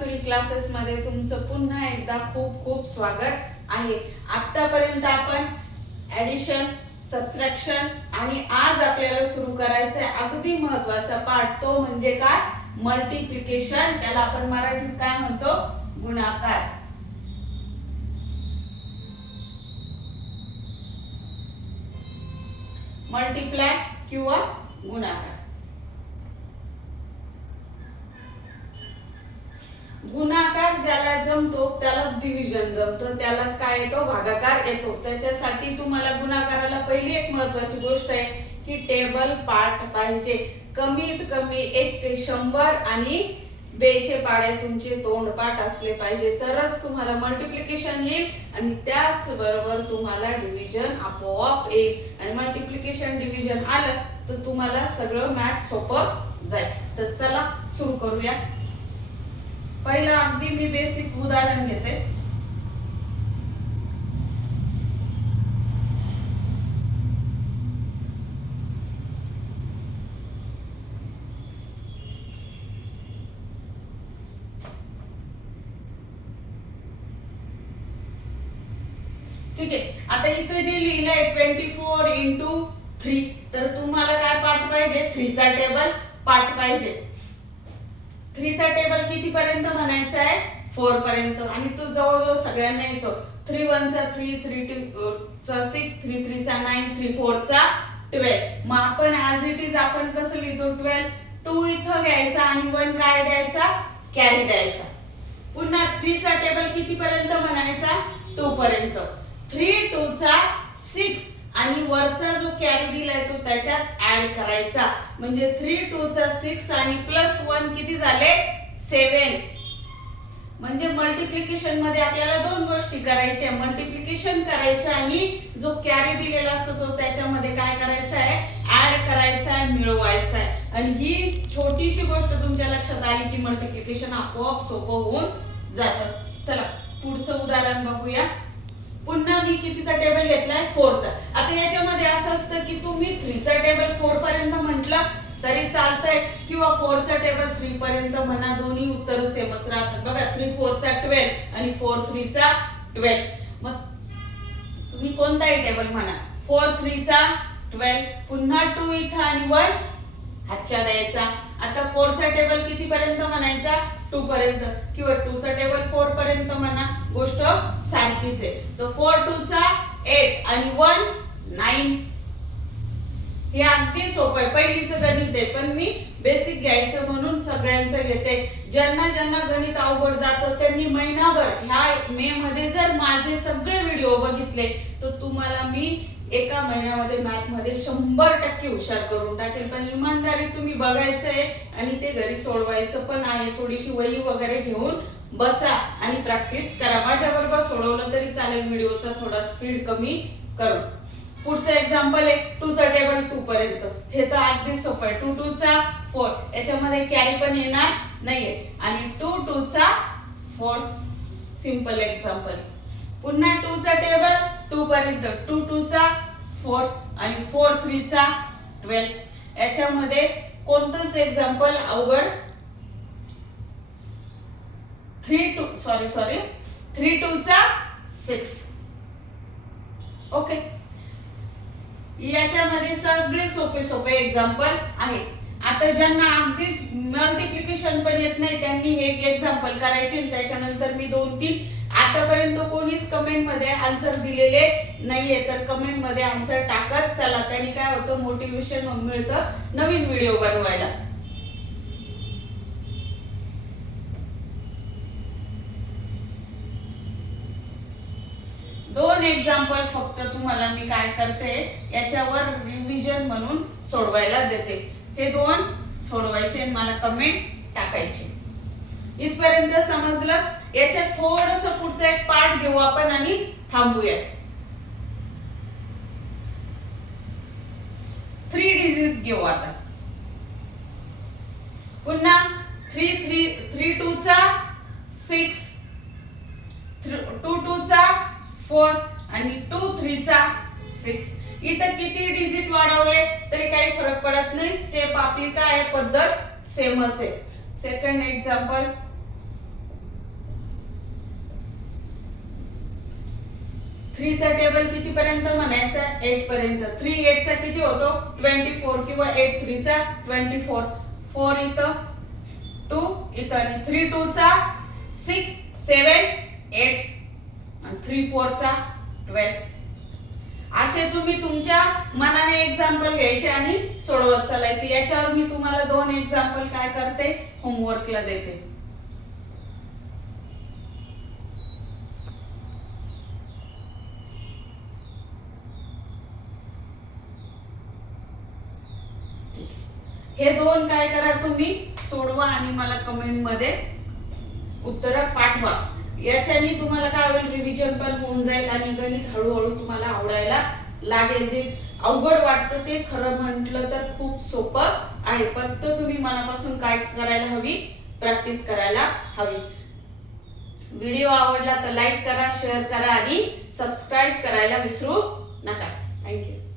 कस्तुरी classes मध्ये तुमचं पुन्हा एकदा खूप खूप स्वागत आहे। आतापर्यंत आपण ॲडिशन, सबट्रॅक्शन आणि आज आपल्याला सुरू करायचं आहे अगदी महत्त्वाचा पार्ट, तो म्हणजे काय, मल्टिप्लिकेशन। त्याला आपण मराठीत काय म्हणतो, गुणाकार। मल्टिप्लाय किंवा गुणाकार। गुणाकार ज्याला जमतो त्यालाच डिव्हिजन जमतं, त्यालाच काय येतो, भागाकार येतो। त्याच्यासाठी तुम्हाला गुणाकाराला पहिली एक महत्त्वाची गोष्ट आहे की टेबल पार्ट पाहिजे। कमीत कमी 1 ते 100 आणि बेचे पाडे तुमचे तोंडपाठ असले पाहिजे, तरच तुम्हाला मल्टिप्लिकेशन येईल आणि त्याच बरोबर तुम्हाला डिव्हिजन आपोआप येईल। आणि मल्टिप्लिकेशन डिव्हिजन आलं तर तुम्हाला सगळं मॅथ सोपं जाईल। तर चला सुरू करूया। पहिलं अगदी मी बेसिक उदाहरण घेते। ठीक आहे, आता इथे जे लिहिलंय 24 × 3, तर तुम्हाला काय पार्ट पाहिजे, 3 चा टेबल पार्ट पाहिजे। 3 चा टेबल किती पर्यंत म्हणायचा आहे, 4 पर्यंत, आणि तो जवळजवळ सगळ्यांना येतो। 3 1 चा 3, 3 2 चा 6, 3 3 चा 9, 3 4 चा 12। मग आपण ॲज इट इज आपण कसं लिहितो, 12, 2 इथं घ्यायचा आणि 1 काय द्यायचा, कॅरी द्यायचा। पुन्हा 3 चा टेबल किती पर्यंत म्हणायचा, 2 पर्यंत। 3 2 चा 6 आणि वरचा जो कॅरी दिलाय तो त्याच्यात ऍड करायचा, म्हणजे 3 2 चा 6 आणि +1 किती झाले, 7। म्हणजे मल्टिप्लिकेशन मध्ये आपल्याला दोन गोष्टी करायच्या, मल्टिप्लिकेशन करायचं आणि जो कॅरी दिलेला असतो तो त्याच्यामध्ये काय करायचा आहे, ऍड करायचा आहे, मिळवायचा आहे। आणि ही छोटीशी गोष्ट तुमच्या लक्षात आली की मल्टिप्लिकेशन आपोआप सोपं होऊन जातं। चला पुढचं उदाहरण बघूया। पुन्हा मी कितीचा टेबल घेतलाय, 4 चा। आता याच्यामध्ये असं असतं की तुम्ही 3 चा टेबल 4 पर्यंत म्हटलं तरी चालतंय, किंवा 4 चा टेबल 3 पर्यंत म्हणा, दोन्ही उत्तर सेमच राहतात। बघा 3 4 चा 12 आणि 4 3 चा 12। मग तुम्ही कोणताही टेबल म्हणा, 4 3 चा 12, पुन्हा 2 इथं आणि 1 हातच्या द्यायचा। आता 4 चा टेबल किती पर्यंत म्हणायचा, 2 पर्यंत, किंवा 2 चा टेबल 4 पर्यंत म्हणा, गोष्ट सारखीच आहे। तर 4 2 चा 8 आणि 1 9। हे अगदी सोपं आहे, पहिलीचं गणित आहे, पण मी बेसिक घ्यायचं म्हणून सगळ्यांचं घेते। ज्यांना ज्यांना गणित अवघड जातं त्यांनी महिनाभर ह्या मे मध्ये जर माझे सगळे व्हिडिओ बघितले तर तुम्हाला मी एका महिन्यामध्ये मॅथ मध्ये 100% हुशार करून टाकेल। पण इमानदारी तुम्ही बघायचंय आणि ते घरी सोडवायचं पण आहे। थोडीशी वही वगैरे घेऊन बसा आणि प्रॅक्टिस करा। माझ्याबरोबर सोडवलं तरी चालेल, व्हिडिओचा थोडा स्पीड कमी करून। पुढचं एक्झाम्पल आहे 2 चा टेबल 2 पर्यंत। हे तर अगदी सोपं आहे, 2 2 चा 4, याच्यामध्ये कॅरी पण येणार नाहीये, आणि 2 2 चा 4, सिंपल एक्झाम्पल। पुन्हा 2 चा टेबल 2 पर्यंत, 2 2 चा 4 आणि 4 3 चा 12। याच्यामध्ये कोणतंच एक्झाम्पल अवघड 3 2 चा 6। ओके, याच्यामध्ये सगळे सोपे सोपे एक्झाम्पल आहेत। आता ज्यांना अगदीच मल्टिप्लिकेशन पण येत नाही त्यांनी हे एक्झाम्पल करायचे, त्याच्यानंतर मी 2-3 आतापर्यंत कोणीच कमेंट मध्ये आन्सर दिलेले नाहीये, तर कमेंट मध्ये आन्सर टाकत चला, त्यांनी काय होतं, मोटिवेशन मिळतं नवीन व्हिडिओ बनवायला। दोन एक्झाम्पल फक्त तुम्हाला मी काय करते, याच्यावर रिव्हिजन म्हणून सोडवायला देते। हे दोन सोडवायचे आणि मला कमेंट टाकायची। इथपर्यंत समजलं? याच्यात थोडंसं पुढचा एक पार्ट घेऊ आपण आणि थांबूया। 3 डिजिट घेऊ आता। पुन्हा 3 2 चा 6, 2 2 चा 4 आणि 2 3 चा 6। इथं किती डिजिट वाढवले तरी काही फरक पडत नाही, स्टेप आपली काय पद्धत सेमच आहे। सेकंड एक्झाम्पल 3 चा टेबल किती पर्यंत म्हणायचा 8 पर्यंत 3 8 चा किती होतो 24 किंवा 8 3 चा 24 4 इथं 2 इथं आणि 3 2 चा 6 7 8 आणि 3 4 चा 12 असे तुम्ही तुमच्या मनाने एक्झाम्पल घ्यायचे आणि सोडवत चालायचे याच्यावर मी तुम्हाला 2 एक्झाम्पल काय करते होमवर्कला देते हे 2 काय करा तुम्ही सोडवा आणि मला कमेंट मध्ये उत्तर पाठवा याच्याने तुम्हाला काय होईल रिव्हिजन पण होऊन जाईल आणि गणित हळूहळू तुम्हाला आवडायला लागेल जे अवघड वाटतं ते खरं म्हटलं तर खूप सोपं आहे फक्त तुम्ही मनापासून काय करायला हवी प्रॅक्टिस करायला हवी व्हिडिओ आवडला तर लाईक करा शेअर करा आणि सबस्क्राईब करायला विसरू नका थँक्यू